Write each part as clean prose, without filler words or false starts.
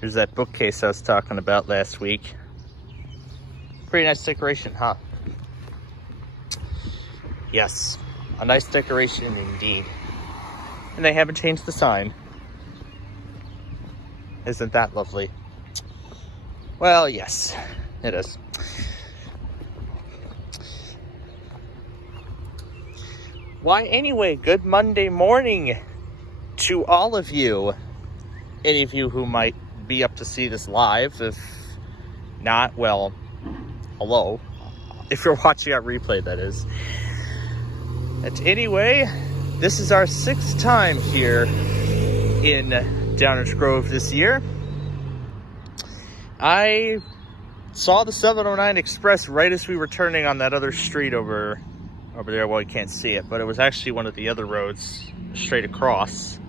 Here's that bookcase I was talking about last week. Pretty nice decoration, huh? Yes, a nice decoration indeed. And they haven't changed the sign. Isn't that lovely? Well, yes, it is. Why, anyway, good Monday morning to all of you. Any of you who might be up to see this live. If not, well, hello. If you're watching on replay, that is. But anyway, this is our 6th time here in Downers Grove this year. I saw the 709 Express right as we were turning on that other street over there. Well, you can't see it, but it was actually one of the other roads straight across.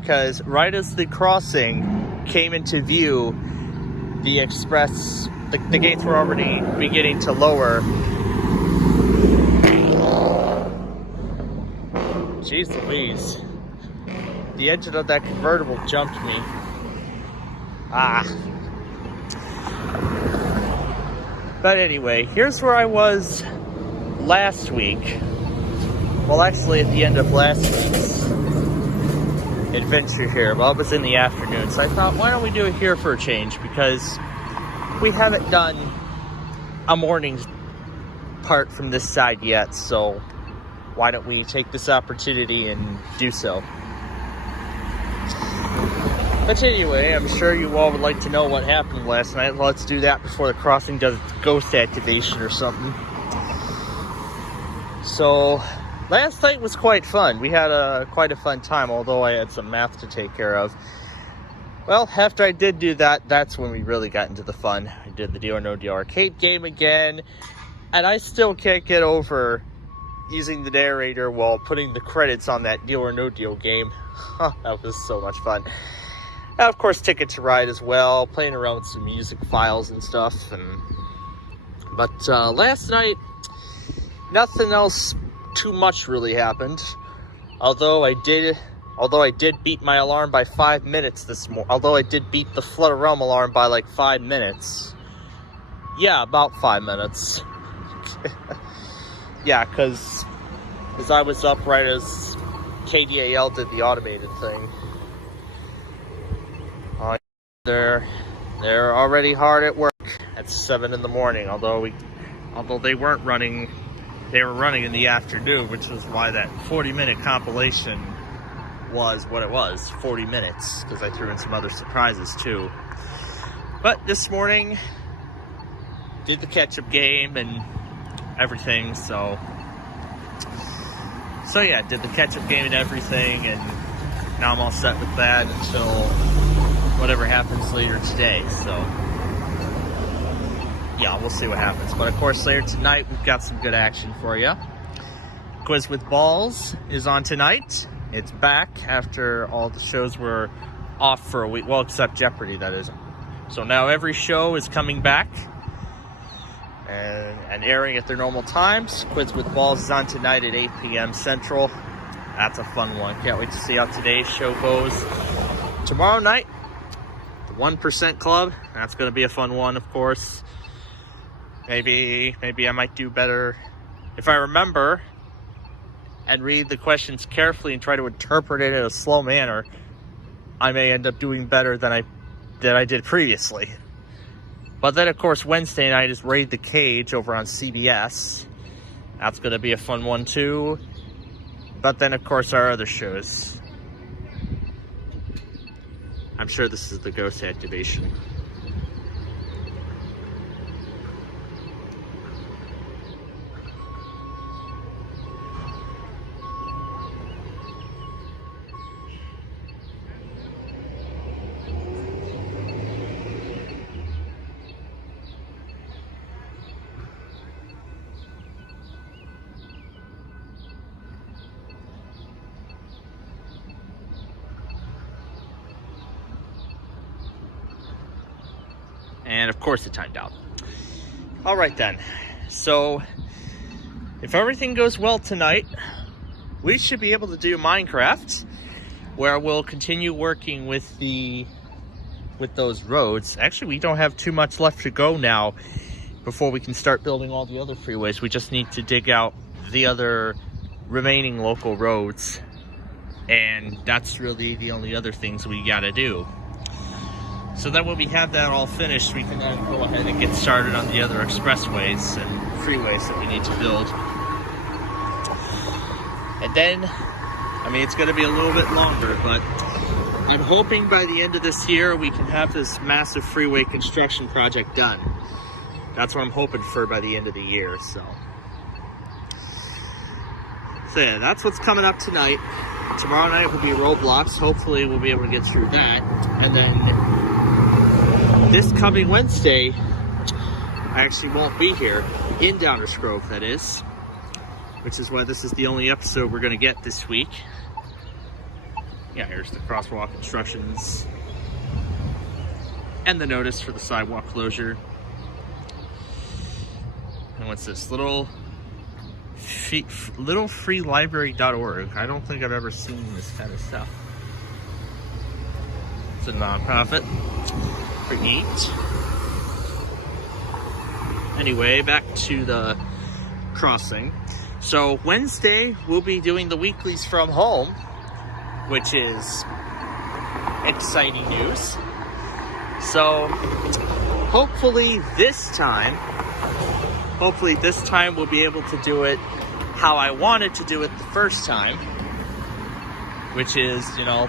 Because right as the crossing came into view, the Express, the gates were already beginning to lower. Jeez Louise. The engine of that convertible jumped me. But anyway, here's where I was last week. Well, actually at the end of last week's adventure here. Well, it was in the afternoon, so I thought, why don't we do it here for a change? Because we haven't done a morning part from this side yet, so why don't we take this opportunity and do so? But anyway, I'm sure you all would like to know what happened last night. Let's do that before the crossing does its ghost activation or something. So, last night was quite fun. We had quite a fun time, although I had some math to take care of. Well, after I did do that, that's when we really got into the fun. I did the Deal or No Deal arcade game again, and I still can't get over using the narrator while putting the credits on that Deal or No Deal game. That was so much fun. And of course, Ticket to Ride as well, playing around with some music files and stuff. But last night, nothing else too much really happened. Although I did beat my alarm by 5 minutes this morning. Although I did beat the Flood of Realm alarm by like 5 minutes. Yeah, about 5 minutes. Yeah, because I was up right as KDAL did the automated thing. They're already hard at work at 7 in the morning. Although they weren't running, they were running in the afternoon, which was why that 40-minute compilation was what it was, 40 minutes, because I threw in some other surprises too. But this morning, did the catch-up game and everything, so yeah, did the catch-up game and everything, and now I'm all set with that until whatever happens later today. So yeah, we'll see what happens. But of course, later tonight we've got some good action for you. Quiz with Balls is on tonight. It's back after all the shows were off for a week. Well, except Jeopardy, that is. So now every show is coming back and airing at their normal times. Quiz with Balls is on tonight at 8 p.m. Central. That's a fun one. Can't wait to see how today's show goes. Tomorrow night, the 1% Club. That's going to be a fun one, of course. Maybe I might do better if I remember and read the questions carefully and try to interpret it in a slow manner. I may end up doing better than I did previously. But then, of course, Wednesday night is Raid the Cage over on CBS. That's going to be a fun one, too. But then, of course, our other shows. I'm sure this is the ghost activation. And of course it timed out. All right then. So if everything goes well tonight, we should be able to do Minecraft. where we'll continue working with those roads. Actually, we don't have too much left to go now before we can start building all the other freeways. We just need to dig out the other remaining local roads, and that's really the only other things we gotta do. So then when we have that all finished, we can then go ahead and get started on the other expressways and freeways that we need to build. And then, I mean, it's gonna be a little bit longer, but I'm hoping by the end of this year we can have this massive freeway construction project done. That's what I'm hoping for by the end of the year, so yeah, that's what's coming up tonight. Tomorrow night will be Roblox. Hopefully we'll be able to get through that. And then this coming Wednesday, I actually won't be here, in Downers Grove, that is, which is why this is the only episode we're gonna get this week. Yeah, here's the crosswalk instructions and the notice for the sidewalk closure. And what's this? littlefreelibrary.org. I don't think I've ever seen this kind of stuff. It's a nonprofit. Pretty neat. Anyway, back to the crossing. So Wednesday, we'll be doing the weeklies from home, which is exciting news. So hopefully this time we'll be able to do it how I wanted to do it the first time, which is, you know,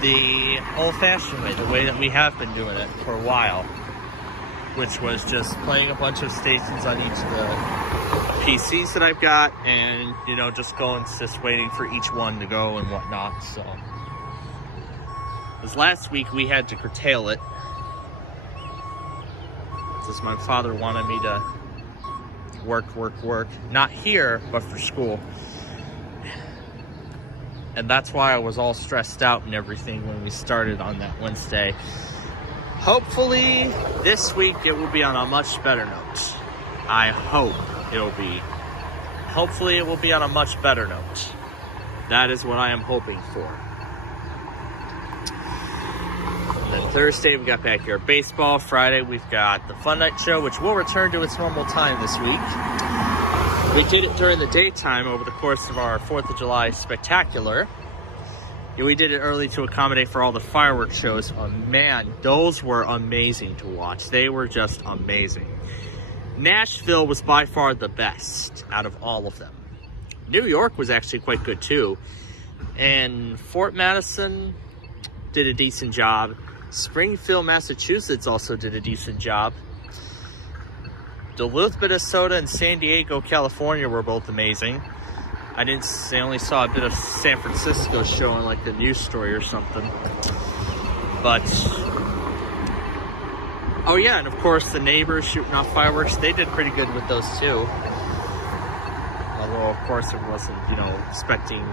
the old-fashioned way, the way that we have been doing it for a while, which was just playing a bunch of stations on each of the PCs that I've got, and, you know, just waiting for each one to go and whatnot. So, because last week we had to curtail it, because my father wanted me to work, not here, but for school. And that's why I was all stressed out and everything when we started on that Wednesday. Hopefully this week it will be on a much better note. I hope it'll be. Hopefully it will be on a much better note. That is what I am hoping for. And then Thursday we got backyard baseball. Friday we've got the Fun Night Show, which will return to its normal time this week. We did it during the daytime over the course of our 4th of July spectacular. Yeah, we did it early to accommodate for all the fireworks shows. Oh man, those were amazing to watch. They were just amazing. Nashville was by far the best out of all of them. New York was actually quite good too. And Fort Madison did a decent job. Springfield, Massachusetts also did a decent job. Duluth, Minnesota, and San Diego, California were both amazing. I only saw a bit of San Francisco show on like the news story or something. But, oh yeah, and of course the neighbors shooting off fireworks, they did pretty good with those too. Although of course it wasn't, you know, expecting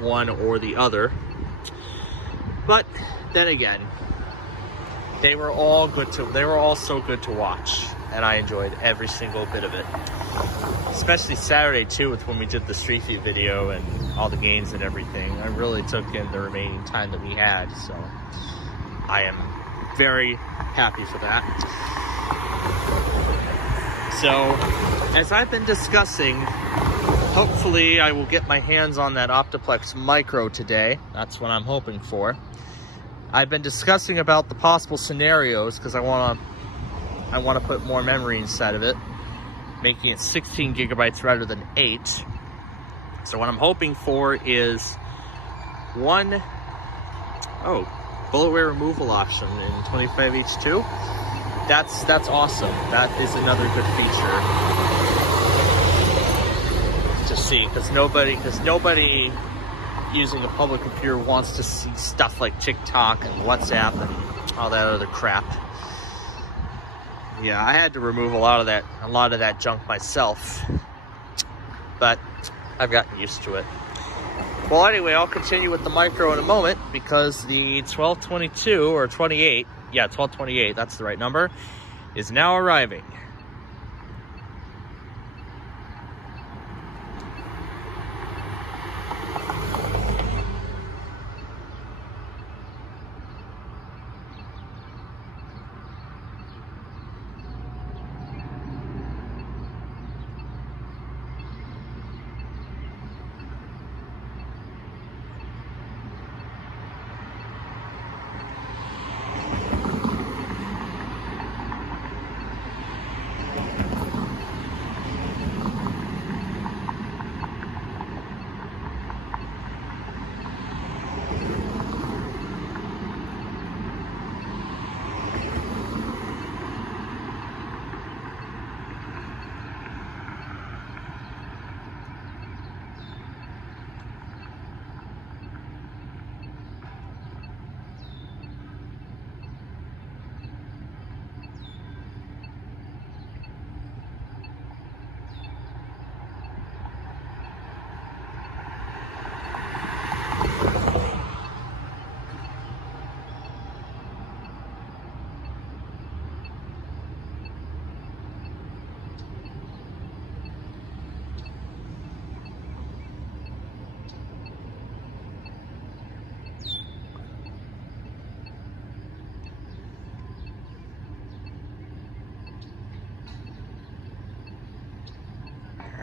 one or the other. But then again, they were all so good to watch, and I enjoyed every single bit of it. Especially Saturday too, with when we did the Street View video and all the games and everything. I really took in the remaining time that we had, so I am very happy for that. So, as I've been discussing, hopefully I will get my hands on that Optiplex Micro today. That's what I'm hoping for. I've been discussing about the possible scenarios because I want to put more memory inside of it, making it 16 gigabytes rather than 8. So what I'm hoping for is bullet way removal option in 25H2. That's awesome. That is another good feature to see, because nobody using a public computer wants to see stuff like TikTok and WhatsApp and all that other crap. Yeah, I had to remove a lot of that junk myself, but I've gotten used to it. Well, anyway, I'll continue with the Micro in a moment, because the 1222 or 28, yeah, 1228, that's the right number, is now arriving.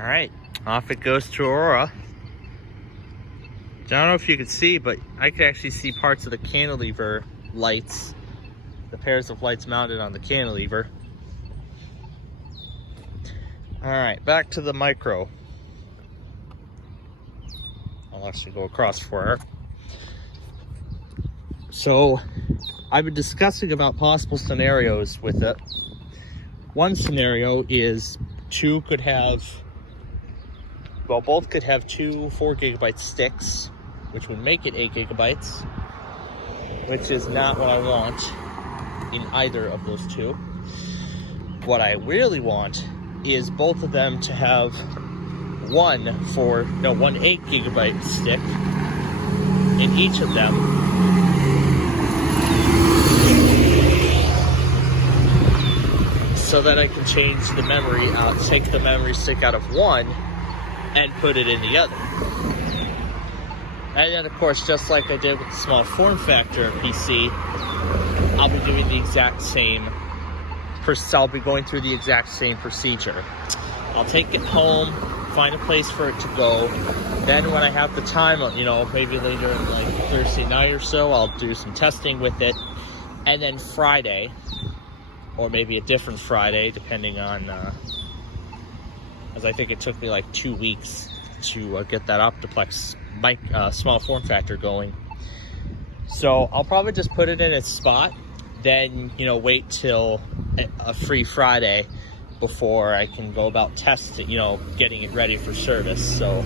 All right, off it goes to Aurora. I don't know if you could see, but I could actually see parts of the cantilever lights, the pairs of lights mounted on the cantilever. All right, back to the micro. I'll actually go across for her. So I've been discussing about possible scenarios with it. One scenario is both could have 2 4 gigabyte sticks, which would make it 8 gigabytes, which is not what I want in either of those two. What I really want is both of them to have one 8 gigabyte stick in each of them, so that I can change the memory out, take the memory stick out of one and put it in the other. And then of course, just like I did with the small form factor PC, I'll be doing the exact same, I'll be going through the exact same procedure. I'll take it home, find a place for it to go. Then when I have the time, you know, maybe later in like Thursday night or so, I'll do some testing with it. And then Friday, or maybe a different Friday, depending on, as I think it took me like 2 weeks to get that Optiplex small form factor going. So I'll probably just put it in its spot, then, you know, wait till a free Friday before I can go about testing, you know, getting it ready for service. So,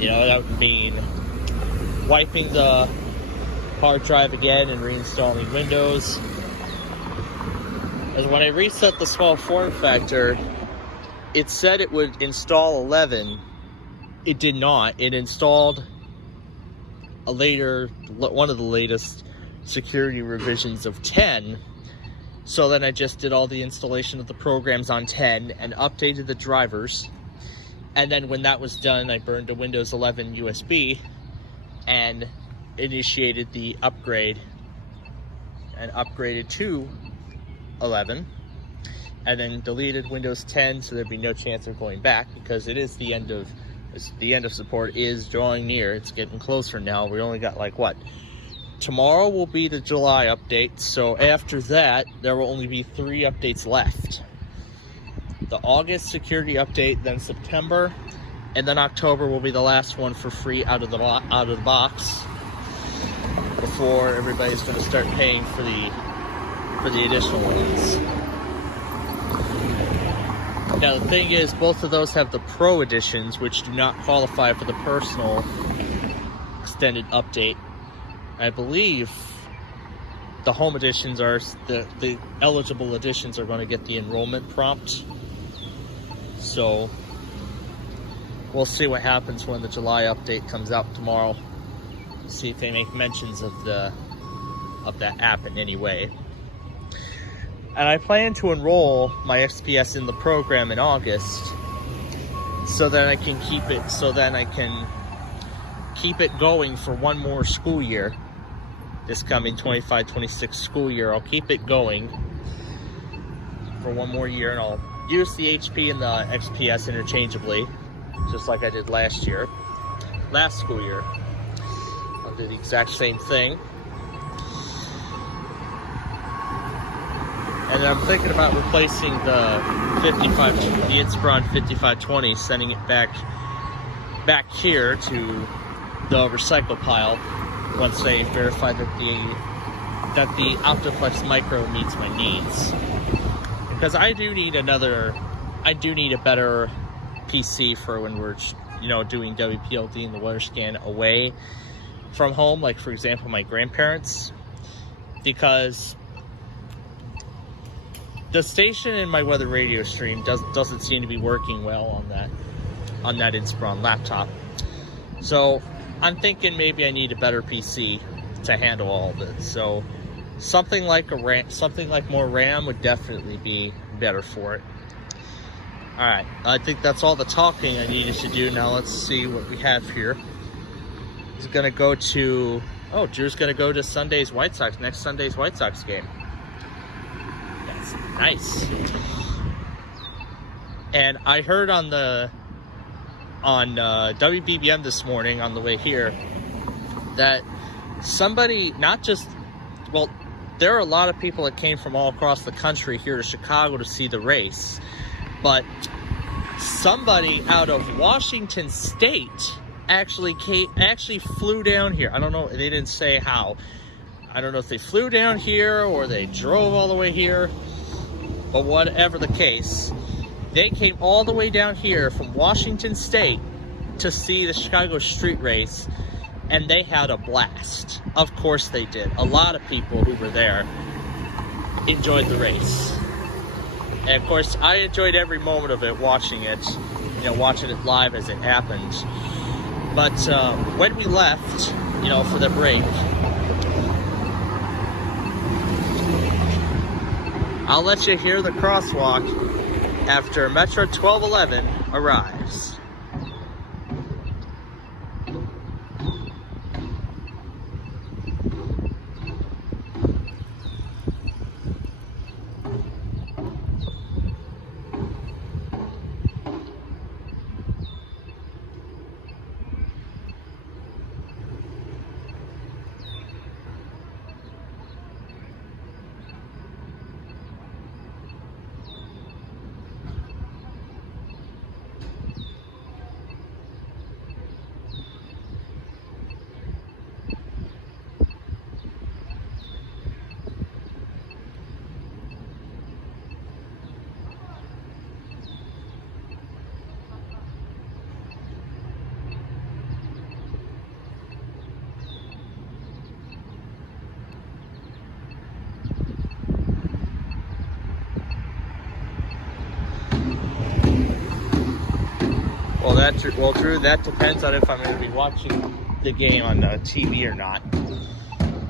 you know, that would mean wiping the hard drive again and reinstalling Windows. As when I reset the small form factor, it said it would install 11. It did not. It installed one of the latest security revisions of 10. So then I just did all the installation of the programs on 10 and updated the drivers. And then when that was done, I burned a Windows 11 USB and initiated the upgrade and upgraded to 11, and then deleted Windows 10 so there'd be no chance of going back, because it is the end of support is drawing near. It's getting closer now. We only got like what? Tomorrow will be the July update, so after that there will only be 3 updates left. The August security update, then September, and then October will be the last one for free out of the box before everybody's going to start paying for the additional ones. Now the thing is, both of those have the Pro editions, which do not qualify for the personal extended update. I believe the home editions are, the eligible editions are going to get the enrollment prompt. So we'll see what happens when the July update comes out tomorrow. See if they make mentions of that app in any way. And I plan to enroll my XPS in the program in August, so that I can keep it going for one more school year. This coming 25-26 school year, I'll keep it going for one more year, and I'll use the HP and the XPS interchangeably, just like I did last school year. I'll do the exact same thing. And I'm thinking about replacing the Inspiron 5520, sending it back here to the recycle pile once they verify that the Optiplex Micro meets my needs. Because I do need a better PC for when we're, you know, doing WPLD and the weather scan away from home, like for example my grandparents, because the station in my weather radio stream doesn't seem to be working well on that Inspiron laptop. So I'm thinking maybe I need a better PC to handle all of this. So something like more RAM would definitely be better for it. All right, I think that's all the talking I needed to do. Now let's see what we have here. Drew's gonna go to next Sunday's White Sox game. Nice. And I heard on the on WBBM this morning on the way here that somebody, not just, well, there are a lot of people that came from all across the country here to Chicago to see the race, but somebody out of Washington State actually flew down here. I don't know, they didn't say how. I don't know if they flew down here or they drove all the way here, but whatever the case, they came all the way down here from Washington State to see the Chicago street race, and they had a blast. Of course they did. A lot of people who were there enjoyed the race. And of course, I enjoyed every moment of it, watching it, watching it live as it happened. But when we left, for the break, I'll let you hear the crosswalk after Metro 1211 arrives. Well, Drew, that depends on if I'm going to be watching the game on TV or not.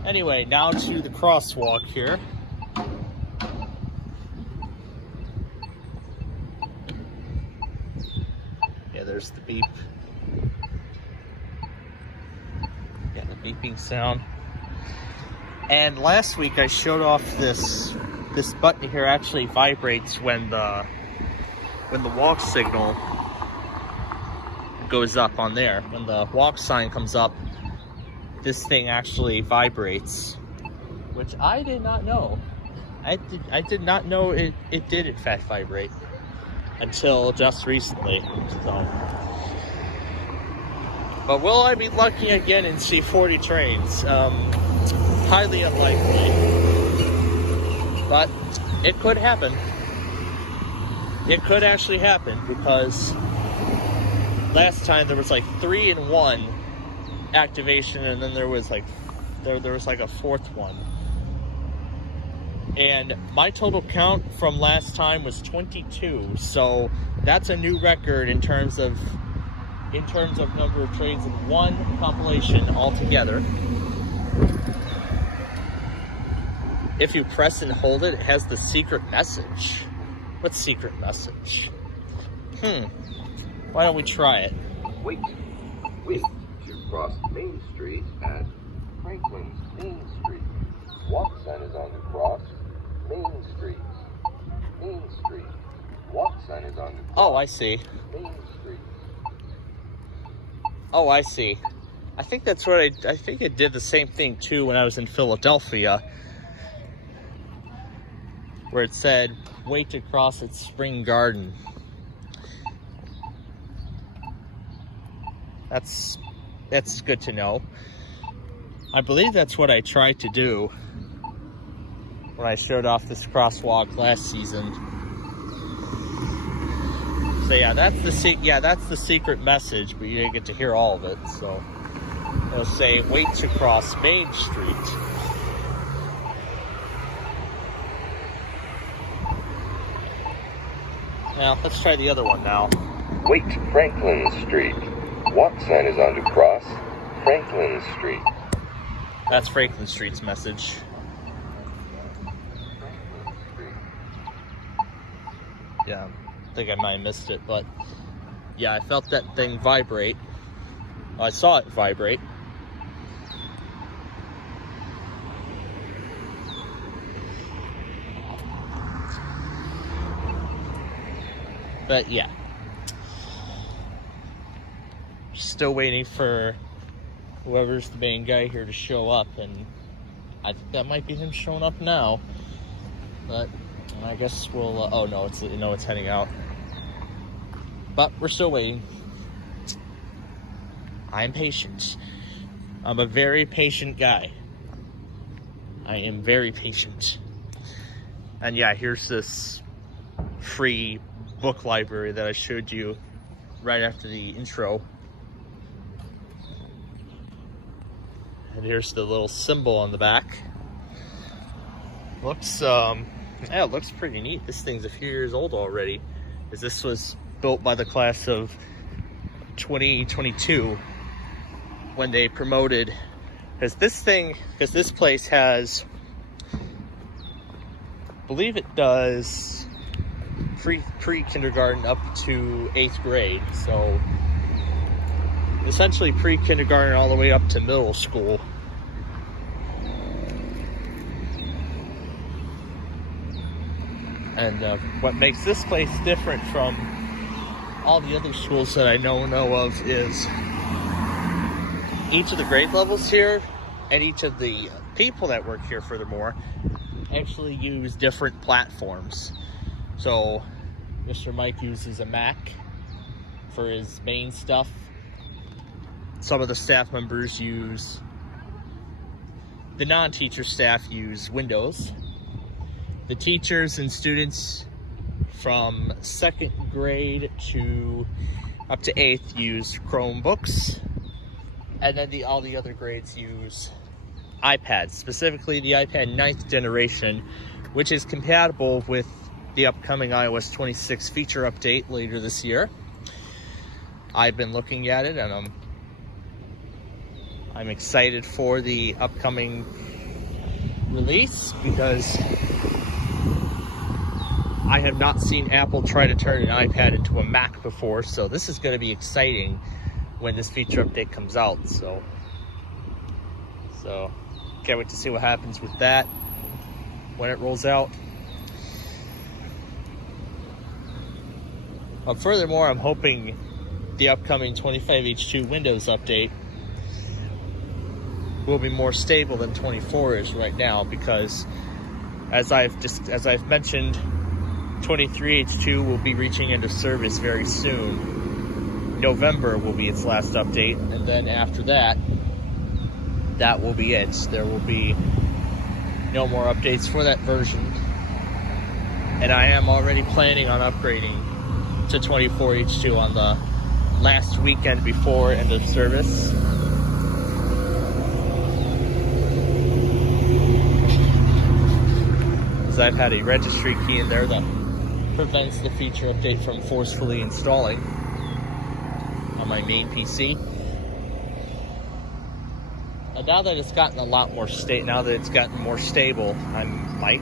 Anyway, now to the crosswalk here. Yeah, there's the beep. Yeah, the beeping sound. And last week I showed off this button here actually vibrates when the walk signal goes up on there. When the walk sign comes up, this thing actually vibrates, which I did not know. I did not know it did in fact vibrate until just recently. So, but will I be lucky again and see 40 trains? Highly unlikely, but it could happen. It could actually happen, because last time there was like 3-in-1 activation, and then there was like a fourth one. And my total count from last time was 22. So that's a new record in terms of number of trains in one compilation altogether. If you press and hold it, it has the secret message. What secret message? Why don't we try it? Wait to cross Main Street at Franklin's Main Street. Walk sign is on the cross. Main Street. Main Street. Walk sign is on the cross. Oh, I see. Main Street. Oh, I see. I think that's what I think it did the same thing too when I was in Philadelphia, where it said, wait to cross at Spring Garden. That's good to know. I believe that's what I tried to do when I showed off this crosswalk last season. So yeah, that's the secret message, but you didn't get to hear all of it. So it'll say, wait to cross Main Street. Now let's try the other one now. Wait Franklin Street. Walk sign is on to cross Franklin Street. That's Franklin Street's message. Yeah, I think I might have missed it, but yeah, I felt that thing vibrate. Well, I saw it vibrate. But yeah. still waiting for whoever's the main guy here to show up, and I think that might be him showing up now. But I guess we'll. Oh no, it's heading out. But we're still waiting. I'm patient. I'm a very patient guy. I am very patient. And yeah, here's this free book library that I showed you right after the intro. And here's the little symbol on the back. Looks, yeah, it looks pretty neat. This thing's a few years old already, because this was built by the class of 2022 when they promoted, because this place has, I believe it does pre-kindergarten up to 8th grade, so essentially pre-kindergarten all the way up to middle school. And what makes this place different from all the other schools that I know of is each of the grade levels here and each of the people that work here, furthermore, actually use different platforms. So Mr. Mike uses a Mac for his main stuff. Some of the staff members use, the non-teacher staff use Windows. The teachers and students from 2nd grade to up to 8th use Chromebooks. And then all the other grades use iPads, specifically the iPad 9th generation, which is compatible with the upcoming iOS 26 feature update later this year. I've been looking at it, and I'm excited for the upcoming release, because I have not seen Apple try to turn an iPad into a Mac before, so this is going to be exciting when this feature update comes out. So can't wait to see what happens with that when it rolls out. Furthermore, I'm hoping the upcoming 25H2 Windows update will be more stable than 24 is right now, because as I've mentioned, 23H2 will be reaching into service very soon. November will be its last update, and then after that will be it. There will be no more updates for that version, and I am already planning on upgrading to 24H2 on the last weekend before end of service. Because I've had a registry key in there that prevents the feature update from forcefully installing on my main PC. And now that it's gotten a lot more now that it's gotten more stable, I might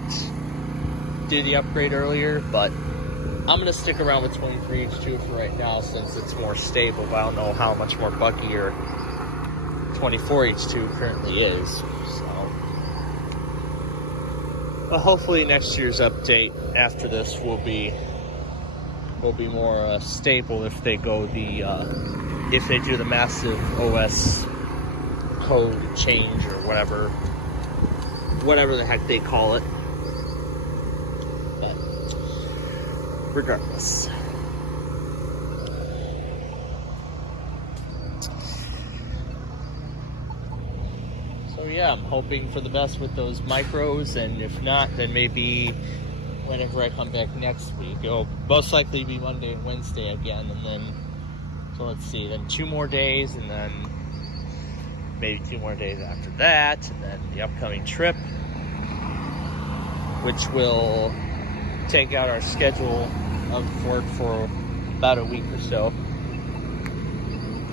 do the upgrade earlier, but I'm going to stick around with 23H2 for right now since it's more stable, but I don't know how much more buggier 24H2 currently is. So, but hopefully next year's update after this will be more stable if they go if they do the massive OS code change or whatever the heck they call it. But regardless, so yeah, I'm hoping for the best with those micros, and if not, then maybe whenever I come back next week, it'll most likely be Monday and Wednesday again, and then, so let's see, then 2 more days, and then maybe 2 more days after that, and then the upcoming trip, which will take out our schedule of work for about a week or so.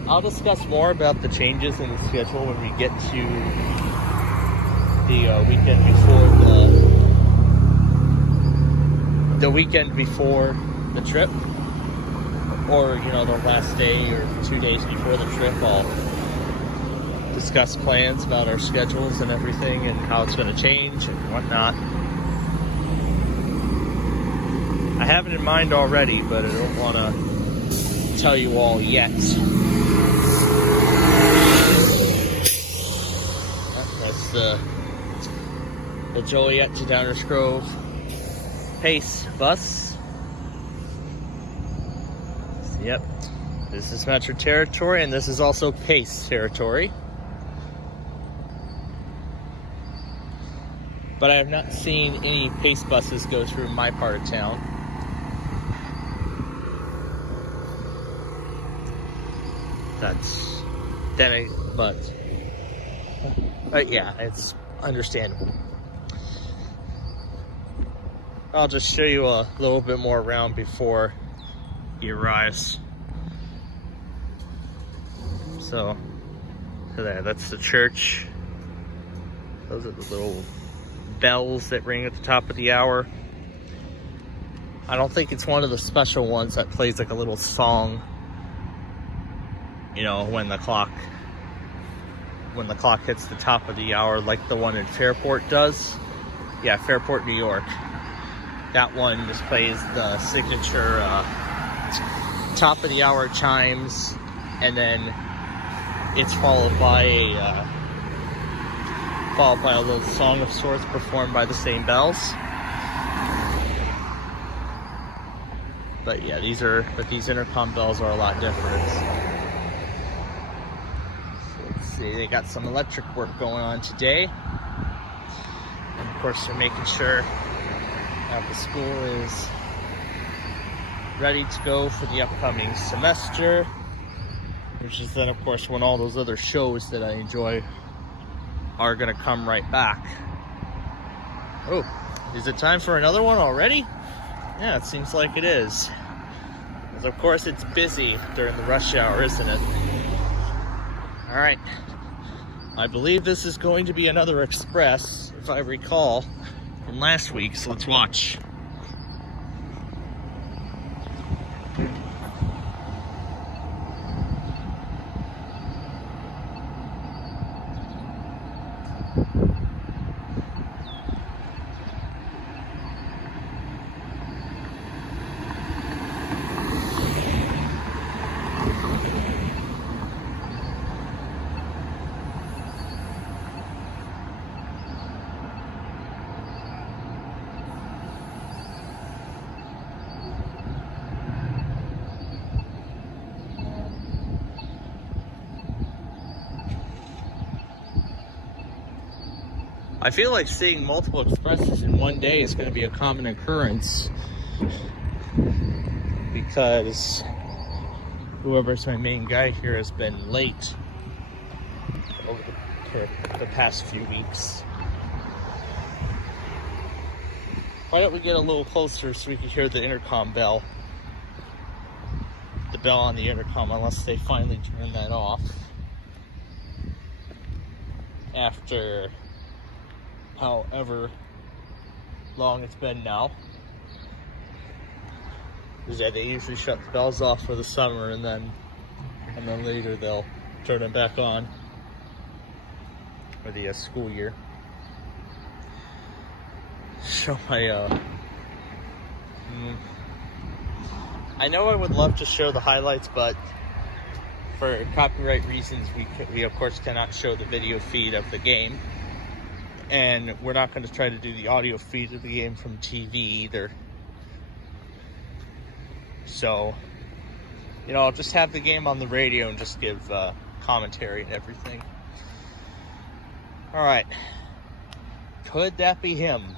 I'll discuss more about the changes in the schedule when we get to the weekend before the weekend before the trip, or the last day or 2 days before the trip. I'll discuss plans about our schedules and everything and how it's going to change and whatnot. I have it in mind already, but I don't want to tell you all yet. the Joliet to Downers Grove Pace bus. Yep, this is Metro territory, and this is also Pace territory. But I have not seen any Pace buses go through my part of town. But yeah, it's understandable. I'll just show you a little bit more around before he arrives. So there, that's the church. Those are the little bells that ring at the top of the hour. I don't think it's one of the special ones that plays like a little song, you know, when the clock hits the top of the hour, like the one in Fairport does. Yeah, Fairport, New York. That one just plays the signature top of the hour chimes, and then it's followed by a little song of sorts performed by the same bells. But yeah, these intercom bells are a lot different. So let's see, they got some electric work going on today. And of course, they're making sure that the school is ready to go for the upcoming semester, which is then, of course, when all those other shows that I enjoy are gonna come right back. Oh, is it time for another one already? Yeah, it seems like it is. Because of course it's busy during the rush hour, isn't it? All right. I believe this is going to be another express, if I recall, from last week, so let's watch. I feel like seeing multiple expresses in one day is going to be a common occurrence, because whoever's my main guy here has been late over the past few weeks. Why don't we get a little closer so we can hear the intercom bell? The bell on the intercom, unless they finally turn that off after however long it's been now. Because yeah, they usually shut the bells off for the summer, and then later they'll turn them back on for the school year. Show my I know I would love to show the highlights, but for copyright reasons we of course cannot show the video feed of the game. And we're not going to try to do the audio feed of the game from TV either. So, you know, I'll just have the game on the radio and just give commentary and everything. Alright. Could that be him?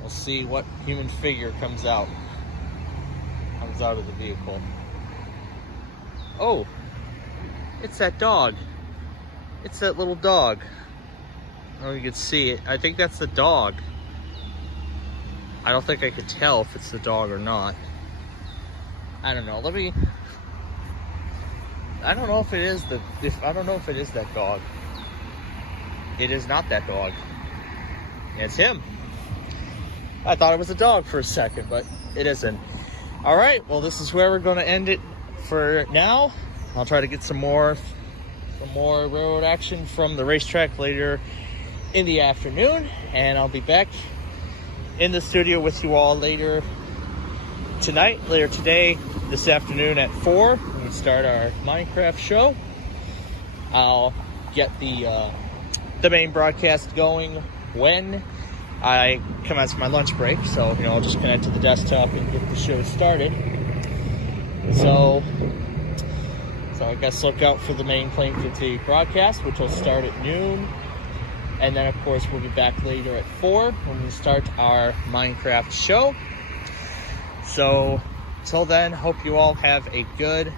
We'll see what human figure comes out of the vehicle. Oh! It's that dog. It's that little dog. I don't know if you can see it. I think that's the dog. I don't think I could tell if it's the dog or not. I don't know. I don't know if it is that dog. It is not that dog. It's him. I thought it was a dog for a second, but it isn't. All right. Well, this is where we're going to end it for now. I'll try to get some more railroad action from the racetrack later in the afternoon, and I'll be back in the studio with you all later today, this afternoon at 4, when we start our Minecraft show. I'll get the main broadcast going when I come out to my lunch break. So, I'll just connect to the desktop and get the show started. So I guess look out for the main Playing Field TV broadcast, which will start at noon. And then, of course, we'll be back later at 4 when we start our Minecraft show. So, till then, hope you all have a good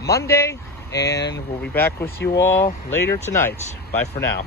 Monday. And we'll be back with you all later tonight. Bye for now.